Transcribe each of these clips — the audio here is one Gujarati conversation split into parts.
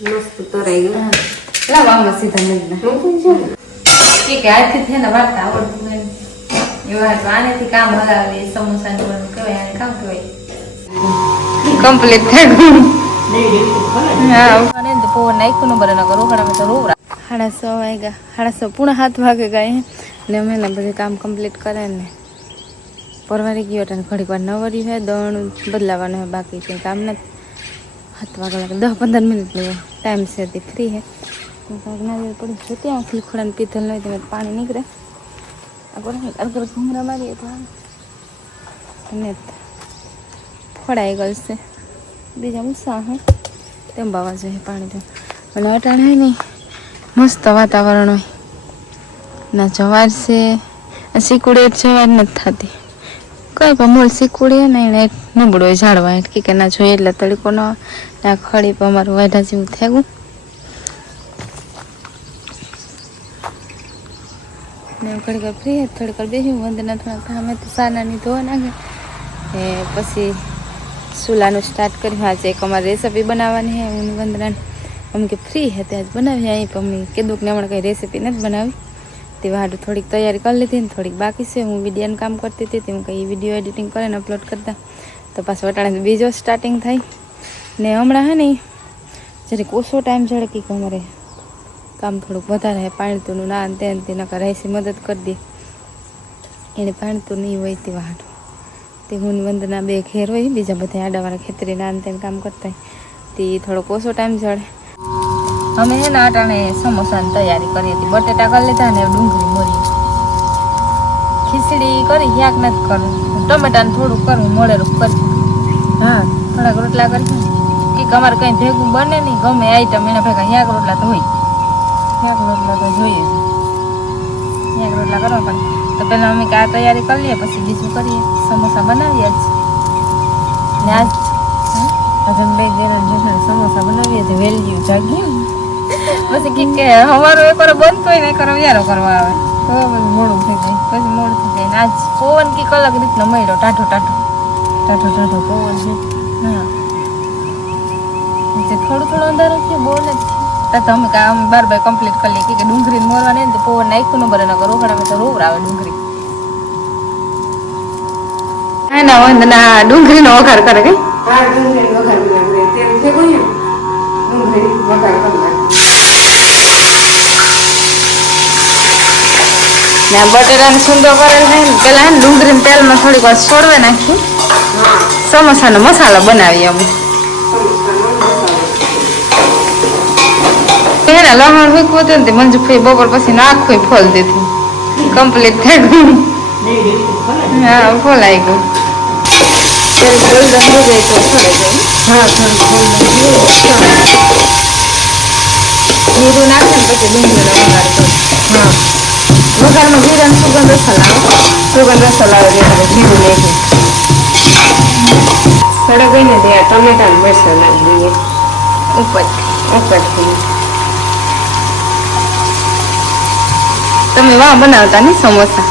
મસ્ત તરાઈ ગયું. લાવ આમાં સીધા મેઘના મૂકી છે ને કે કે આજથી થઈને વાર્તા આવડતું નહીં એવા તો આનેથી કામ હલાવે સમોસા ને કહેવાય આને કામ કહેવાય. કમ્પ્લીટ થઈ ગયું. હા. અને પવન નાખ્યું ને બરાબર કરો ઘણા તો રોવરા. સાડા સો વાગ્યા સાડા સો પૂણા હાથ વાગે ગયા ને અમે ને બધું કામ કમ્પ્લીટ કરે ને. પરવારી ગયો એટલે ઘડીક વાર નવરી હોય દણ બદલાવાનું હોય બાકી કંઈ કામ નથી. હાથ વાગા લાગે. દસ પંદર મિનિટ લેવો. ટાઈમ છે તે ફ્રી હે. નારિયેળ પડી છે. ત્યાં ખીલખોડાને પીતલ નહીં તમે પાણી નીકળે. આગળ અગર ઘૂમરા મારીએ તો અને ફોડાઈ ગયું છે બીજા ઉત્સાહ હે. તેમ બાવા જોઈએ પાણી તો. અને અટાણ હોય નહીં મસ્ત વાતાવરણ હોય. ના જવાર છે એક જવાર નથી થતી. કઈ પણ મૂળ સિકુડી ને એને હોય ઝાડવા એટલે કે ના જોઈએ એટલે તડકો ન ના ખડી પણ અમારું વાઢા જેવું થયું. ને ઘડીક વાર ફ્રી વાર બેસી વંદના થોડા કામે તો સાનાની ધોવા નાખે. એ પછી સુલાનું સ્ટાર્ટ કર્યું. આજે એક અમારે રેસીપી બનાવવાની છે હું વંદના અમે કે ફ્રી હતી આજ બનાવી અહીં પણ અમે કીધું કે હમણાં કંઈ રેસીપી નથી બનાવી. તે વાડું થોડીક તૈયારી કરી લીધી ને થોડીક બાકી છે. હું વિડીયાનું કામ કરતી હતી હું કંઈ વીડિયો એડિટિંગ કરીને અપલોડ કરતા તો પાછો વટાણે બીજો સ્ટાર્ટિંગ થાય. ને હમણાં હે ને જરીક ઓછો ટાઈમ જડે કે અમારે કામ થોડુંક વધારે પાણીતુંનું ના તે તેના રહેશે મદદ કરી દે. એને પાણીતું નહીં હોય તેવા હાડું તે હું વંદના બે ઘેર હોય, બીજા બધા આડાવાળા ખેતરી ના ને તેને કામ કરતા તે થોડોક ઓછો ટાઈમ જડે અમે હે ને અટાણે સમોસાની તૈયારી કરી હતી. બટેટા કરી લીધા ને ડુંગળી મોરી. ખીચડી કરી હ્યાક નથી કરવું. ટમેટાને થોડું કરવું મળેલું કરી. હા. થોડાક રોટલા કરી કે અમારે કંઈ ભેગું બને નહીં ગમે આઈટમ એના ભેગા શાક રોટલા તો હોય. શાક રોટલા તો જોઈએ. શાક રોટલા કરવા પડે તો પહેલાં અમે આ તૈયારી કરી લઈએ પછી બીજું કરીએ. સમોસા બનાવીએ જ ને આજ આજે બે ગેરા સમોસા બનાવીએ તો વેલ્યુ જાગ્યું પછી કી કે અમારો એક વાર બંધ હોય ને એક વાર વ્યારો કરવા આવે. તો પછી મોડું થઈ જાય. પછી મોડું થઈ જાય. આજ પવન કી અલગ રીતનો મળ્યો. ટાઢો ટાઢો. ટાઢો ટાઢો પવન છે. હા. થોડું થોડું અંધારું છે, બહુ નથી. તો અમે કામ બાર બાય કમ્પ્લીટ કરી લઈએ. કે ડુંગળી મોરવાની ને તો પવન નાખ્યું નંબર એના નગર રોકડા તો રોવર આવે ડુંગળી. હા વંદના ડુંગળીનો વઘાર કરે કઈ આ ડુંગળી વઘાર કરે. તેલ છે કોઈ ડુંગળી વઘાર કરી ને બટેટાને સુંદર કરેલ છે ને ડુંગળીને તેલમાં થોડીક વાર છોડવે નાખી. સમોસાનો મસાલો બનાવીએ અમે. પહેલાં લમણ મૂકવું હતું ને મંજુ ફઈ બપોર પછી નાખું ફોલ દીધું. કમ્પ્લીટ થઈ ગયું. હા ફોલાઈ ગયું. હો જાય તો હા. થોડી વઘારમાં જીરાનો સુગંધ રસ આવે સુગંધ રસ લાવે એટલે જીરું નાખે સડક ગઈ ને ત્યાં ટમેટા ને મરચાં નાખી દઈએ ઉપર ઉપરથી તમે વાહ બનાવતા નહીં સમોસા.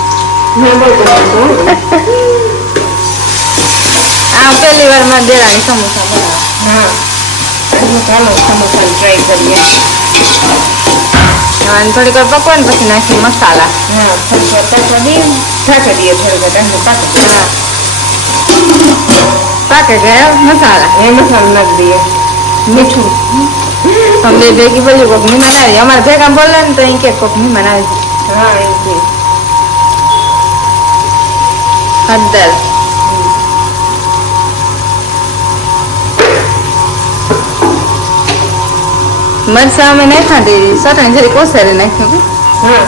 આ પહેલી વારમાં દેરાની સમોસા બનાવે હા ચાલો સમોસાની ટ્રાય કરીએ અને થોડીક વાર પકવે ને પછી નાખી મસાલા. હા થોડીક વાર પાછા દઈએ ઢાંકી દઈએ થોડીક વાર ઢાંકી પાકી હા. પાકે ગયા મસાલા. એ મસાલો નાખી દઈએ. મીઠું. અમે ભેગી બોલી કોક મહેમાન આવી. અમારે ભેગા બોલે ને તો અહીં કે કોક મહેમાન આવી. હા એ હળદર મરચાં અમે નાખ્યા તે ચટણી જરી કોસારી નાખ્યું હા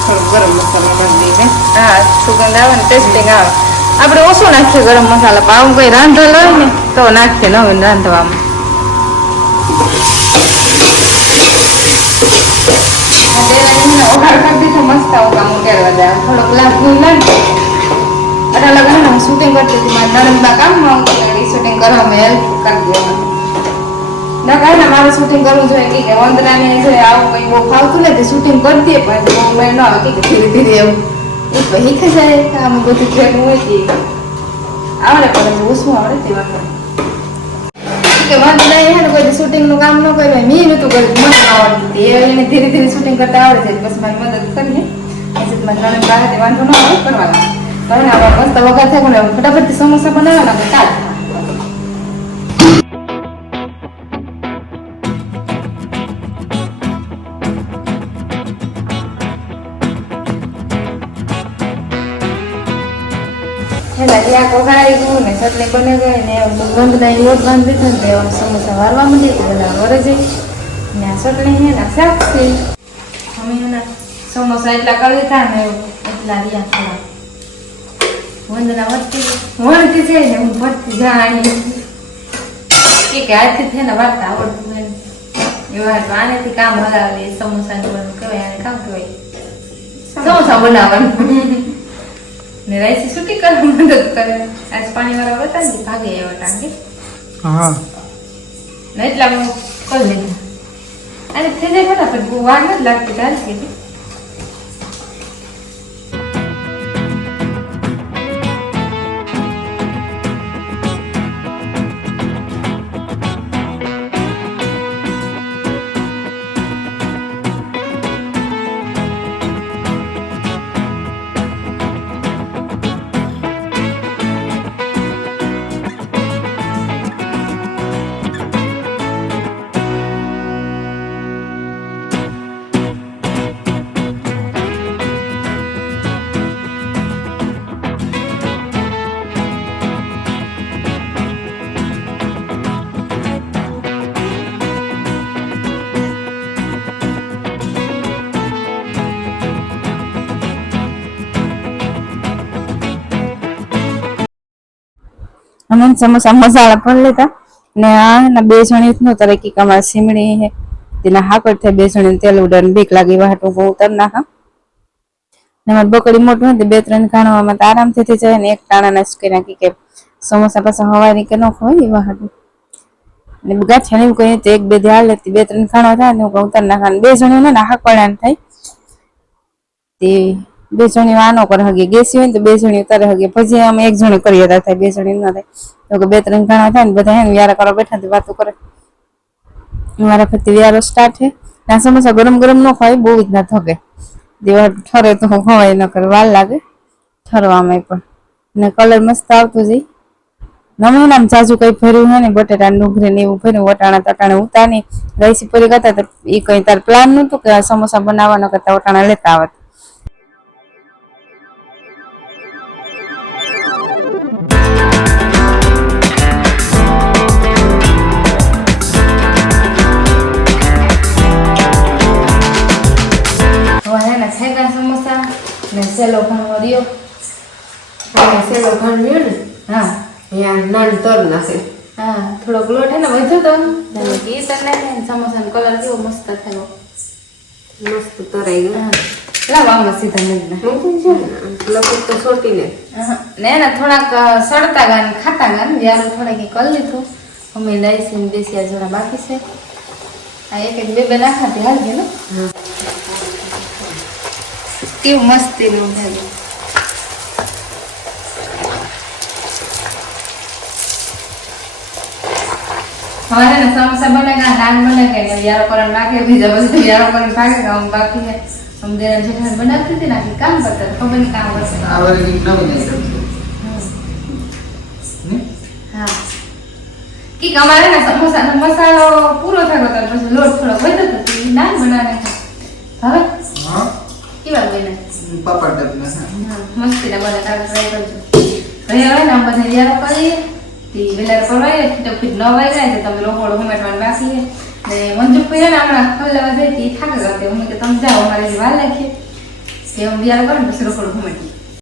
થોડું ગરમ મસાલો નાખી દઈએ હા સુગંધ આવે ને ટેસ્ટિંગ આવે આપણે ઓછું નાખીએ ગરમ મસાલા પણ આવું કઈ રાંધેલ હોય ને તો નાખીએ ન લાગે ને લગ્ન શૂટિંગ કરતી હતી મારા નણંદબા કામમાં શૂટિંગ કરવામાં હેલ્પ કરી દેવાનું ના કાંઈ ના, મારે શૂટિંગ કરવું જોઈએ કે વંદનાને છે આવું કંઈ બહુ ફાવતું નથી શૂટિંગ કરતી પણ બહુ મેં ન આવે, કે ધીરે ધીરે એવું. એ જાય કે આમ બધું ભેગું હોય તે આવડે, પણ ઓછું આવડે તે વાત કે નહીં હે ને કોઈ શૂટિંગનું કામ ન કર્યું મેં નતું કર્યું, મને આવડતું હતું. એ એને ધીરે ધીરે શૂટિંગ કરતા આવડે છે બસ મારી મદદ કરીએ. પછી મારે ત્રણે બારાથી વાંધો ન આવે, કરવાના. પણ ને આપણે મસ્ત વગર થાય ને ફટાફટ સમોસા બનાવવાના આપણે વંદના વધતી વળતી છે ને હું ભરતી જાણી. કે કે છે ને વાર્તા આવડતું એમ. એવા આનેથી કામ હલાવે સમોસા નું કહેવાય, આને કામ કહેવાય. સમોસા બનાવવાનું. ને રાઈસી સુકી કરવા મદદ કરે. આજ પાણી વાળા હતા ને ભાગે એવા ટાંગે હા. ને એટલા હું કરી લીધા અને થઈ જાય ફટાફટ બહુ વાર નથી લાગતી ચાલે કે અમે સમોસા મસાલા પણ લેતા. ને આ બે જણી નું તરકી કમા સીમડી હે. તેના હાકડ થાય બે જણી તેલ ઉડન બીક લાગી વાટું બહુ ઉતર નાખા ને મારી બકડી મોટું હતી બે ત્રણ ખાણવામાં તો આરામથી થઈ જાય ને એક ટાણા ના કરી નાખી કે સમોસા પાછા હવારી કે ન ખવાય એવા હાટું. ને ગાંઠિયા ને કહીએ તો એક બે ધ્યાન લેતી બે ત્રણ ખાણા થાય ને હું ઉતર નાખા ને બે જણી ને હાકવાળા થાય. તે બે જણી આનો કરે હગે, ગેસી હોય ને તો બે જણી ઉતારે હગે. પછી અમે એક જણી કરીએ હતા થાય બે જણી ના થાય તો કે બે ત્રણ ઘણા થાય ને બધા હે વ્યારા કરવા બેઠા તે વાતો કરે. મારા ફરતી વ્યારો સ્ટાર્ટ છે ના સમોસા ગરમ ગરમ ન ખાય બહુ જ ના થકે દેવા ઠરે તો ખવાય ન કરે વાર લાગે. ઠરવામાં પણ. ને કલર મસ્ત આવતો જઈ નમે નામ જાજુ કઈ ભર્યું હોય ને, બટેટા, ડુંગળી ને એવું ભર્યું, વટાણા, તટાણા ઉતાની રાઈસી પૂરી કરતા તો એ કઈ તાર પ્લાન નતું કે સમોસા બનાવવાનો કરતા વટાણા લેતા આવત. સેલો ઘણો રહ્યો. હા સેલો ઘણ રહ્યો ને? હા. અહીંયા નળ તર નાખે. હા થોડોક લોટ હે ને વધ્યો તો. એ તર નાખે ને સમોસાનો કલર કેવો મસ્ત થયો. મસ્ત તરાઈ ગયો. હા. લાવ આમાં સીધા મૂકી દે. મૂકી છે ને? લપટ તો છોટીને ને એના થોડાક સડતા ગાન ખાતા ગાન જ્યારે થોડાક કરી લીધું અમે ડાઈસી ને દેશી આ જણા બાકી છે. આ એક એક બે બે નાખાતી હાલ ગયું ને કેવું મસ્તનું થયું હવારે ને સમોસા બને નાન બને યારો કરન નાખે બીજા બધું યારો કરન ભાગે કે બાકી છે આમ દેરા જેઠાણ બનાવતી હતી નાખી કામ કરતા ખબર નહીં કામ કરશે આ વારે કંઈક નવીન item છે. ને? હા. કી અમારે ને સમોસાનો મસાલો પૂરો થયો તો પછી લોટ થોડો વધ્યો તો નાન બનાવે હવે? હા? કેવા બને પાપડ મસ્તી ના બને તારે ટ્રાય કરજો. હવે હવે ને બધા યારો કરીએ તે વેલાર પરવાય ફીટો ન વાય જાય તો તમે લોકો હુમેટવાનું બાકી છે. ને મંજુ પીરે ને હમણાં ખોલવા જાય તે થાકે ગયો હું કે તમે જાઓ અમારે વાર રાખીએ તે હું વિચાર કરું ને પછી રોકડ હુમેટ